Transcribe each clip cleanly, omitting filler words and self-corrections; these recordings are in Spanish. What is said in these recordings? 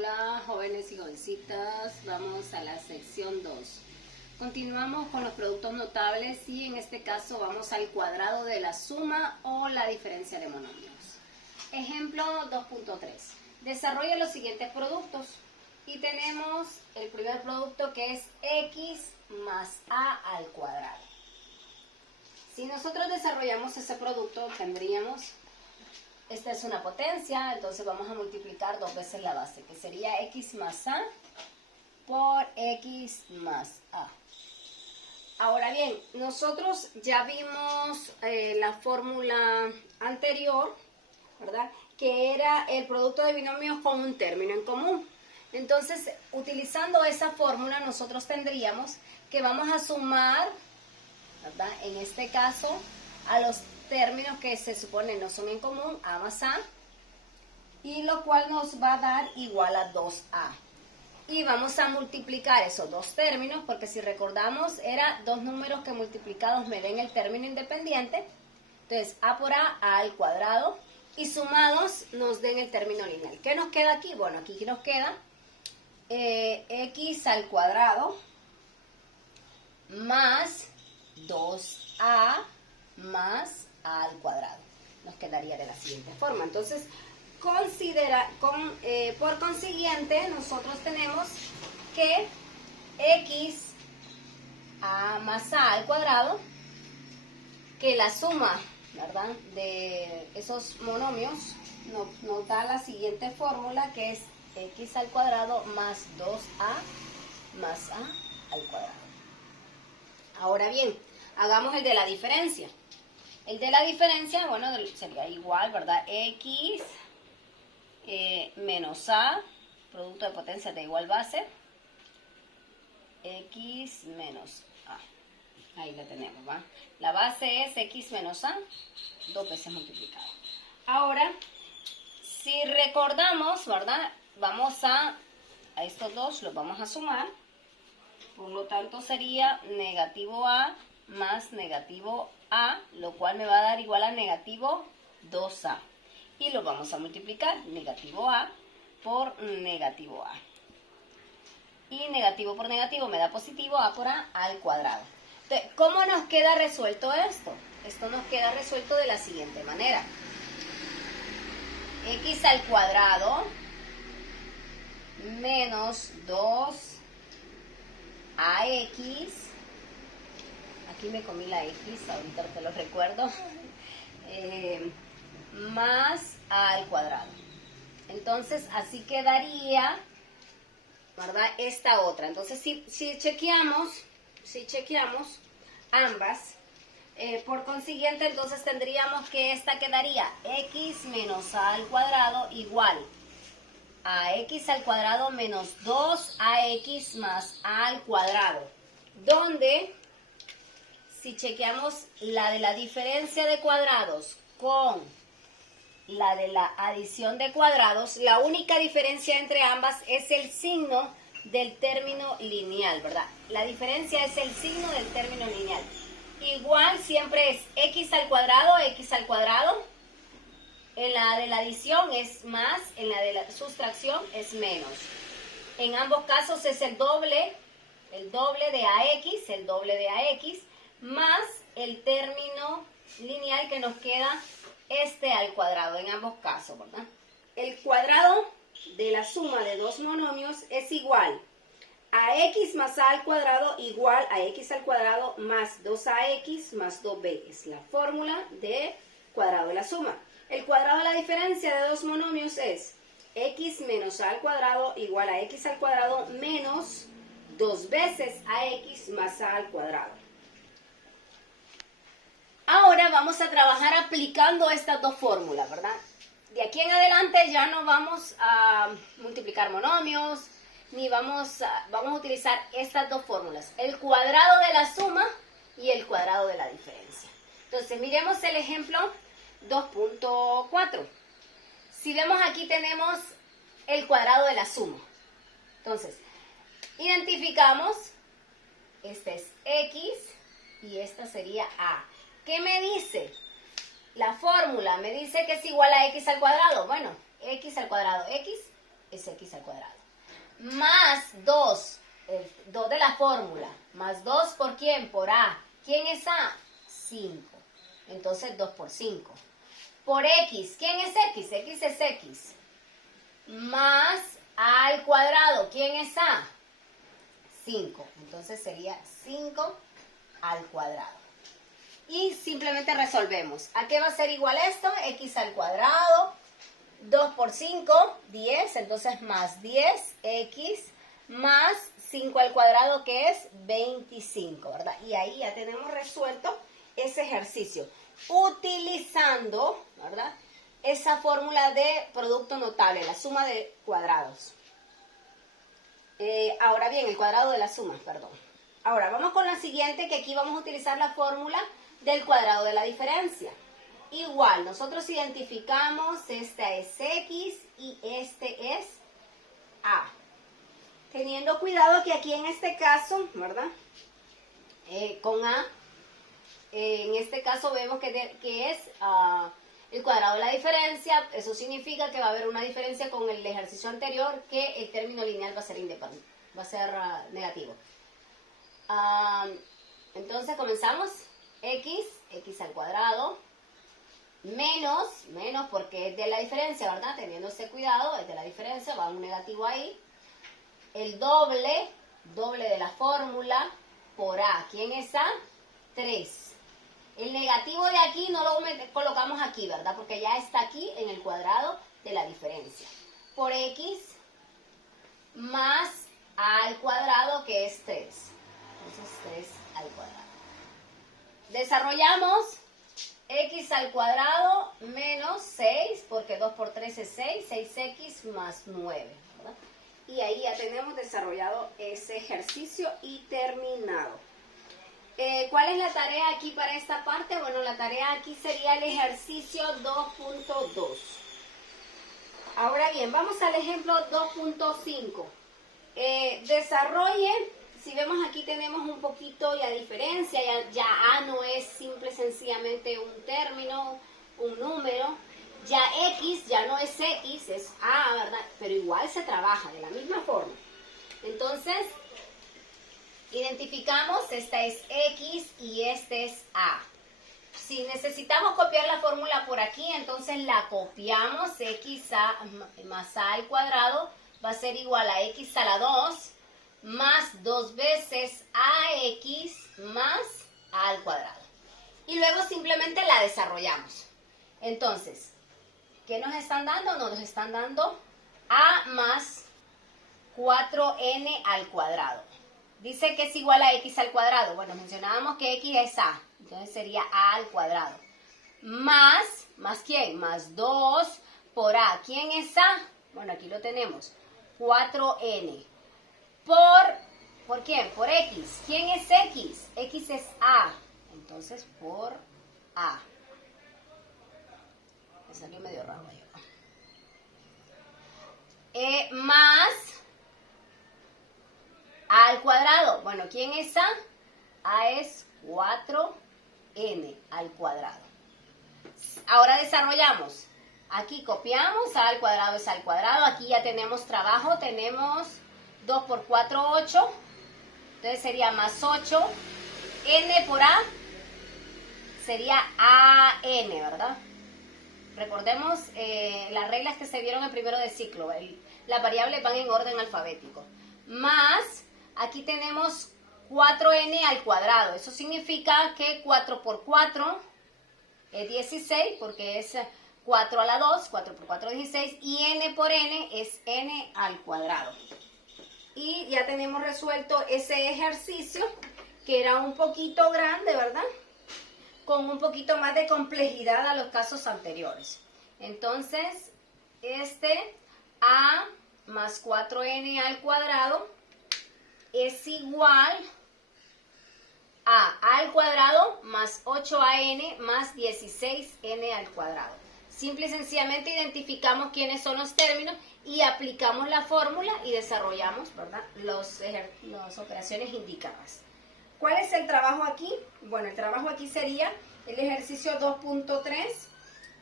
Hola jóvenes y jovencitas, vamos a la sección 2. Continuamos con los productos notables y en este caso vamos al cuadrado de la suma o la diferencia de monomios. Ejemplo 2.3. Desarrolla los siguientes productos y tenemos el primer producto que es x más a al cuadrado. Si nosotros desarrollamos ese producto tendríamos... Esta es una potencia, entonces vamos a multiplicar dos veces la base, que sería x más a por x más a. Ahora bien, nosotros ya vimos la fórmula anterior, ¿verdad? Que era el producto de binomios con un término en común. Entonces, utilizando esa fórmula, nosotros tendríamos que vamos a sumar, ¿verdad? En este caso, a los términos que se supone no son en común, a más a, y lo cual nos va a dar igual a 2a. Y vamos a multiplicar esos dos términos, porque si recordamos, era dos números que multiplicados me den el término independiente. Entonces, a por a al cuadrado, y sumados nos den el término lineal. ¿Qué nos queda aquí? Bueno, aquí nos queda x al cuadrado más 2a más a al cuadrado. Nos quedaría de la siguiente forma. Entonces, por consiguiente, nosotros tenemos que x a más a al cuadrado, que la suma, ¿verdad?, de esos monomios nos da la siguiente fórmula, que es x al cuadrado más 2a más a al cuadrado. Ahora bien, hagamos el de la diferencia. El de la diferencia, bueno, sería igual, ¿verdad? X menos a, producto de potencia de igual base, x menos a. Ahí la tenemos, ¿va? La base es x menos a, dos veces multiplicado. Ahora, si recordamos, ¿verdad? Vamos a estos dos los vamos a sumar. Por lo tanto, sería negativo a más negativo a, lo cual me va a dar igual a negativo 2a. Y lo vamos a multiplicar, negativo a por negativo a. Y negativo por negativo me da positivo, a por a al cuadrado. Entonces, ¿cómo nos queda resuelto esto? Esto nos queda resuelto de la siguiente manera. X al cuadrado menos 2ax, aquí me comí la x, ahorita te lo recuerdo, más a al cuadrado. Entonces, así quedaría, ¿verdad?, esta otra. Entonces, si chequeamos ambas, por consiguiente, entonces tendríamos que esta quedaría x menos a al cuadrado igual a x al cuadrado menos 2ax más a al cuadrado, donde si chequeamos la de la diferencia de cuadrados con la de la adición de cuadrados, la única diferencia entre ambas es el signo del término lineal, ¿verdad? La diferencia es el signo del término lineal. Igual siempre es x al cuadrado, en la de la adición es más, en la de la sustracción es menos. En ambos casos es el doble de ax, más el término lineal que nos queda este al cuadrado en ambos casos, ¿verdad? El cuadrado de la suma de dos monomios es igual a x más a al cuadrado igual a x al cuadrado más 2ax más 2b. Es la fórmula de cuadrado de la suma. El cuadrado de la diferencia de dos monomios es x menos a al cuadrado igual a x al cuadrado menos 2 veces ax más a al cuadrado. Ahora vamos a trabajar aplicando estas dos fórmulas, ¿verdad? De aquí en adelante ya no vamos a multiplicar monomios, ni vamos a utilizar estas dos fórmulas, el cuadrado de la suma y el cuadrado de la diferencia. Entonces, miremos el ejemplo 2.4. Si vemos aquí tenemos el cuadrado de la suma. Entonces, identificamos, este es x y esta sería a. ¿Qué me dice? La fórmula me dice que es igual a x al cuadrado. Bueno, x al cuadrado, x es x al cuadrado. Más 2, 2 de la fórmula, más 2 ¿por quién? Por a. ¿Quién es a? 5. Entonces 2 por 5. Por x, ¿quién es x? X es x. Más a al cuadrado, ¿quién es a? 5. Entonces sería 5 al cuadrado. Y simplemente resolvemos. ¿A qué va a ser igual esto? X al cuadrado. 2 por 5, 10. Entonces más 10x más 5 al cuadrado, que es 25, ¿verdad? Y ahí ya tenemos resuelto ese ejercicio. Utilizando, ¿verdad?, esa fórmula de producto notable, la suma de cuadrados. Ahora bien, el cuadrado de la suma, perdón. Ahora, vamos con la siguiente, que aquí vamos a utilizar la fórmula del cuadrado de la diferencia. Igual, nosotros identificamos, esta es x y este es a. Teniendo cuidado que aquí en este caso, ¿verdad?, con a, en este caso vemos que es el cuadrado de la diferencia. Eso significa que va a haber una diferencia con el ejercicio anterior, que el término lineal va a ser independiente, va a ser negativo. Entonces comenzamos. X al cuadrado, menos porque es de la diferencia, ¿verdad? Teniendo ese cuidado, es de la diferencia, va un negativo ahí. El doble de la fórmula por a. ¿Quién es a? 3. El negativo de aquí no lo colocamos aquí, ¿verdad? Porque ya está aquí en el cuadrado de la diferencia. Por x más a al cuadrado, que es 3. Entonces 3 al cuadrado. Desarrollamos x al cuadrado menos 6, porque 2 por 3 es 6, 6x más 9, ¿verdad? Y ahí ya tenemos desarrollado ese ejercicio y terminado. ¿Cuál es la tarea aquí para esta parte? Bueno, la tarea aquí sería el ejercicio 2.2. Ahora bien, vamos al ejemplo 2.5. Desarrollen, si vemos aquí tenemos un poquito ya diferencia, ya a no es simple sencillamente un término, un número. Ya x ya no es x, es a, ¿verdad? Pero igual se trabaja de la misma forma. Entonces, identificamos, esta es x y este es a. Si necesitamos copiar la fórmula por aquí, entonces la copiamos. X a más a al cuadrado va a ser igual a x a la 2 más 2 veces ax más a al cuadrado. Y luego simplemente la desarrollamos. Entonces, ¿qué nos están dando? Nos están dando a más 4n al cuadrado. Dice que es igual a x al cuadrado. Bueno, mencionábamos que x es a. Entonces sería a al cuadrado. ¿Más quién? Más 2 por a. ¿Quién es a? Bueno, aquí lo tenemos. 4n. ¿Por quién? Por x. ¿Quién es x? X es a. Entonces, por a. Me salió medio raro ahí. Más a al cuadrado. Bueno, ¿quién es a? A es 4n al cuadrado. Ahora desarrollamos. Aquí copiamos, a al cuadrado es al cuadrado. Aquí ya tenemos trabajo. Tenemos 2 por 4, 8. Entonces sería más 8. N por a sería AN, ¿verdad? Recordemos las reglas que se vieron en primero de ciclo. Las variables van en orden alfabético. Más, aquí tenemos 4n al cuadrado. Eso significa que 4 por 4 es 16, porque es 4 a la 2, 4 por 4 es 16, y n por n es n al cuadrado. Y ya tenemos resuelto ese ejercicio, que era un poquito grande, ¿verdad? Con un poquito más de complejidad a los casos anteriores. Entonces, a más 4n al cuadrado es igual a al cuadrado más 8an más 16n al cuadrado. Simple y sencillamente identificamos quiénes son los términos y aplicamos la fórmula y desarrollamos, ¿verdad?, las operaciones indicadas. ¿Cuál es el trabajo aquí? Bueno, el trabajo aquí sería el ejercicio 2.3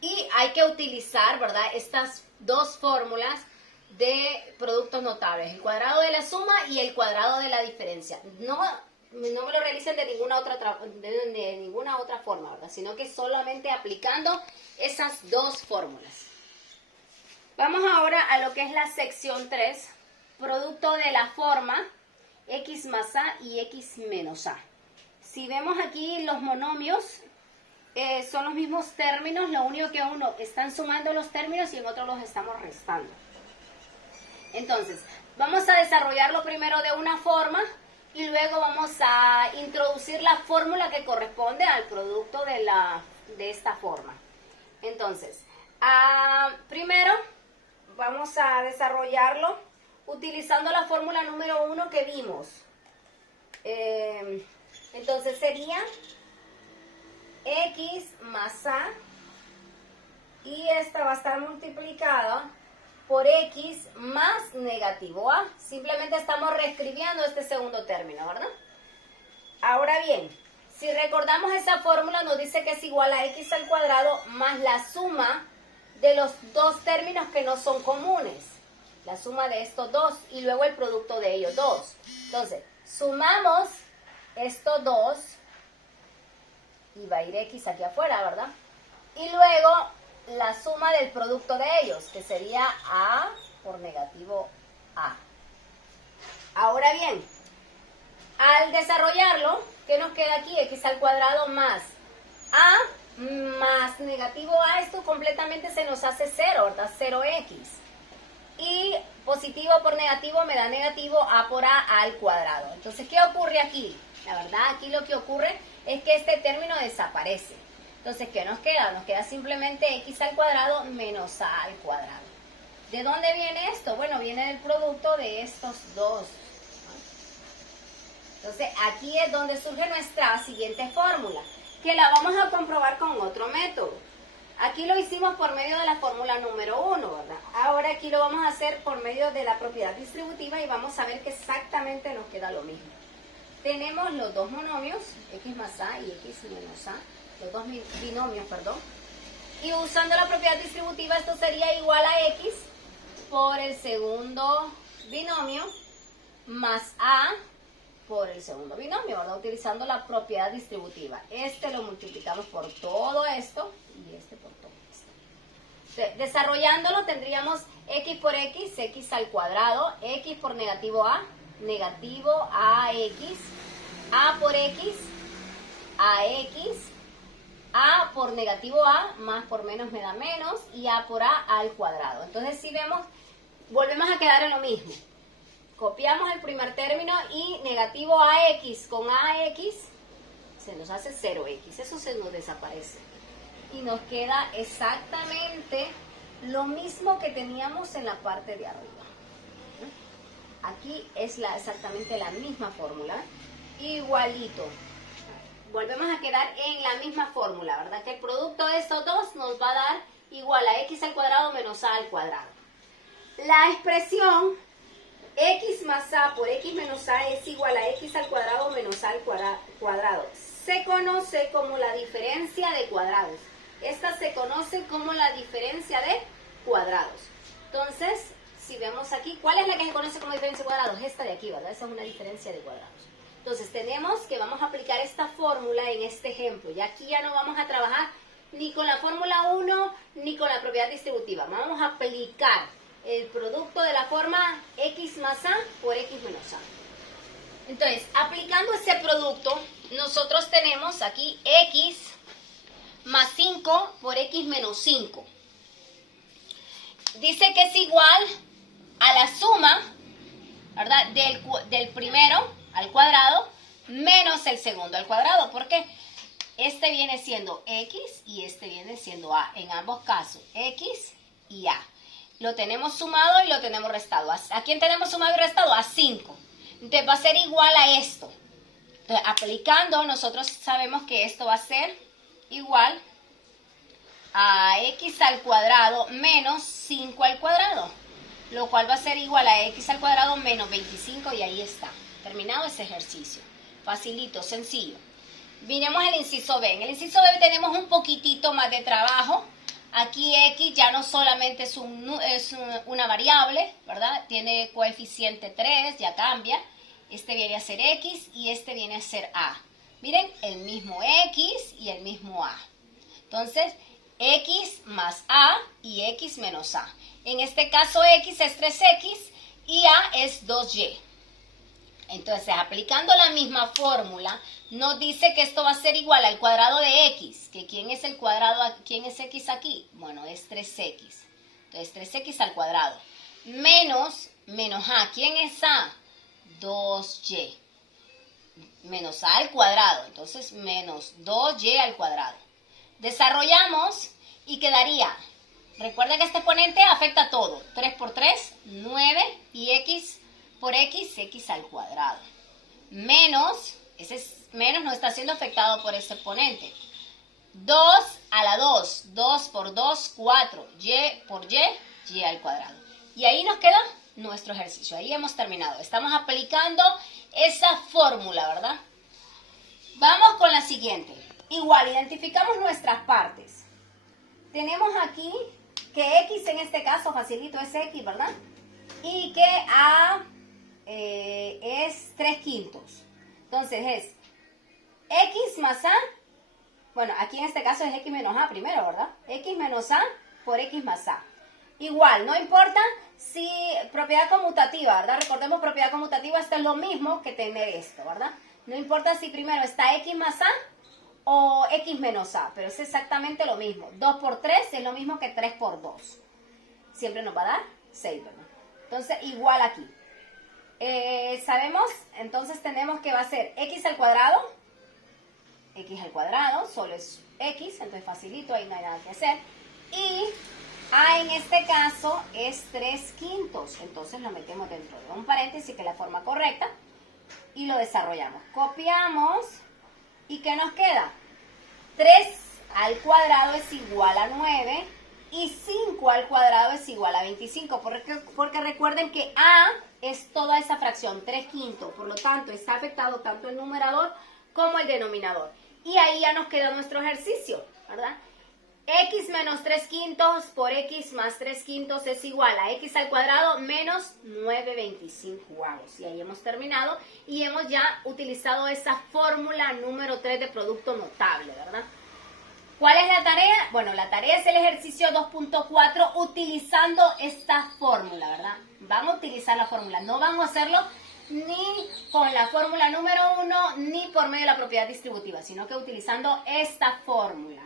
y hay que utilizar, ¿verdad?, estas dos fórmulas de productos notables, el cuadrado de la suma y el cuadrado de la diferencia. No me lo realicen de ninguna otra forma, ¿verdad? Sino que solamente aplicando esas dos fórmulas. Vamos ahora a lo que es la sección 3, producto de la forma x más a y x menos a. Si vemos aquí los monomios, son los mismos términos, lo único que uno están sumando los términos y en otro los estamos restando. Entonces, vamos a desarrollarlo primero de una forma y luego vamos a introducir la fórmula que corresponde al producto de esta forma. Entonces, primero vamos a desarrollarlo utilizando la fórmula número 1 que vimos. Entonces sería x más a, y esta va a estar multiplicada por x más negativo a. Simplemente estamos reescribiendo este segundo término, ¿verdad? Ahora bien, si recordamos esa fórmula nos dice que es igual a x al cuadrado más la suma de los dos términos que no son comunes. La suma de estos dos y luego el producto de ellos dos. Entonces, sumamos estos dos y va a ir x aquí afuera, ¿verdad? Y luego la suma del producto de ellos, que sería a por negativo a. Ahora bien, al desarrollarlo, ¿qué nos queda aquí? X al cuadrado más a más negativo a, esto completamente se nos hace 0, ¿verdad? 0x. Y positivo por negativo me da negativo a por a al cuadrado. Entonces, ¿qué ocurre aquí? La verdad, aquí lo que ocurre es que este término desaparece. Entonces, ¿qué nos queda? Nos queda simplemente x al cuadrado menos a al cuadrado. ¿De dónde viene esto? Bueno, viene del producto de estos dos. Entonces, aquí es donde surge nuestra siguiente fórmula, que la vamos a comprobar con otro método. Aquí lo hicimos por medio de la fórmula número 1, ¿verdad? Ahora aquí lo vamos a hacer por medio de la propiedad distributiva y vamos a ver que exactamente nos queda lo mismo. Tenemos los dos monomios, x más a y x menos a, los dos binomios, perdón. Y usando la propiedad distributiva esto sería igual a x por el segundo binomio más a por el segundo binomio, ¿verdad? Utilizando la propiedad distributiva. Este lo multiplicamos por todo esto y este por todo esto. Desarrollándolo tendríamos x por x al cuadrado, x por negativo a x, a por x, a por negativo a, más por menos me da menos, y a por a al cuadrado. Entonces si vemos, volvemos a quedar en lo mismo. Copiamos el primer término y negativo ax con ax se nos hace 0x, eso se nos desaparece. Y nos queda exactamente lo mismo que teníamos en la parte de arriba. Aquí es exactamente la misma fórmula, igualito. Volvemos a quedar en la misma fórmula, ¿verdad? Que el producto de estos dos nos va a dar igual a x al cuadrado menos a al cuadrado. La expresión x más a por x menos a es igual a x al cuadrado menos a al cuadrado. Se conoce como la diferencia de cuadrados. Esta se conoce como la diferencia de cuadrados. Entonces, si vemos aquí, ¿cuál es la que se conoce como diferencia de cuadrados? Esta de aquí, ¿verdad? Esa es una diferencia de cuadrados. Entonces, tenemos que vamos a aplicar esta fórmula en este ejemplo. Y aquí ya no vamos a trabajar ni con la fórmula 1 ni con la propiedad distributiva. Vamos a aplicar el producto de la forma x más a por x menos a. Entonces, aplicando ese producto, nosotros tenemos aquí x más 5 por x menos 5. Dice que es igual a la suma, ¿verdad? Del primero al cuadrado menos el segundo al cuadrado. ¿Por qué? Este viene siendo x y este viene siendo a. En ambos casos, x y a. Lo tenemos sumado y lo tenemos restado. ¿A quién tenemos sumado y restado? A 5. Entonces va a ser igual a esto. Entonces, aplicando, nosotros sabemos que esto va a ser igual a x al cuadrado menos 5 al cuadrado. Lo cual va a ser igual a x al cuadrado menos 25 y ahí está. Terminado ese ejercicio. Facilito, sencillo. Miremos el inciso B. En el inciso B tenemos un poquitito más de trabajo Aquí X ya no solamente es una variable, ¿verdad? Tiene coeficiente 3, ya cambia. Este viene a ser X y este viene a ser A. Miren, el mismo X y el mismo A. Entonces, X más A y X menos A. En este caso X es 3X y A es 2Y. Entonces, aplicando la misma fórmula, nos dice que esto va a ser igual al cuadrado de X. ¿Que quién es el cuadrado? ¿Quién es X aquí? Bueno, es 3X. Entonces, 3X al cuadrado. Menos A. ¿Quién es A? 2Y. Menos A al cuadrado. Entonces, menos 2Y al cuadrado. Desarrollamos y quedaría. Recuerda que este exponente afecta a todo. 3 por 3, 9 y X por X al cuadrado. Menos, ese menos no está siendo afectado por ese exponente. 2 a la 2, 2 por 2, 4, Y por Y al cuadrado. Y ahí nos queda nuestro ejercicio. Ahí hemos terminado. Estamos aplicando esa fórmula, ¿verdad? Vamos con la siguiente. Igual, identificamos nuestras partes. Tenemos aquí que X en este caso, facilito, es X, ¿verdad? Y que A es 3/5. Entonces es X más A. Bueno, aquí en este caso es X menos A primero, ¿verdad? X menos A por X más A. Igual, no importa si propiedad conmutativa, ¿verdad? Recordemos, propiedad conmutativa, esto es lo mismo que tener esto, ¿verdad? No importa si primero está X más A o X menos A, pero es exactamente lo mismo. 2 por 3 es lo mismo que 3 por 2. Siempre nos va a dar 6, ¿verdad? Entonces, igual aquí. Sabemos, entonces tenemos que va a ser X al cuadrado, solo es X, entonces facilito, ahí no hay nada que hacer. Y A en este caso es 3/5, entonces lo metemos dentro de un paréntesis, que es la forma correcta, y lo desarrollamos. Copiamos, ¿y qué nos queda? 3 al cuadrado es igual a 9 y 5 al cuadrado es igual a 25, porque recuerden que A es toda esa fracción, 3/5, por lo tanto está afectado tanto el numerador como el denominador. Y ahí ya nos queda nuestro ejercicio, ¿verdad? X menos 3/5 por X más 3/5 es igual a X al cuadrado menos 9/25. Y ahí hemos terminado y hemos ya utilizado esa fórmula número 3 de producto notable, ¿verdad? ¿Cuál es la tarea? Bueno, la tarea es el ejercicio 2.4 utilizando esta fórmula, ¿verdad? Vamos a utilizar la fórmula, no vamos a hacerlo ni con la fórmula número 1 ni por medio de la propiedad distributiva, sino que utilizando esta fórmula.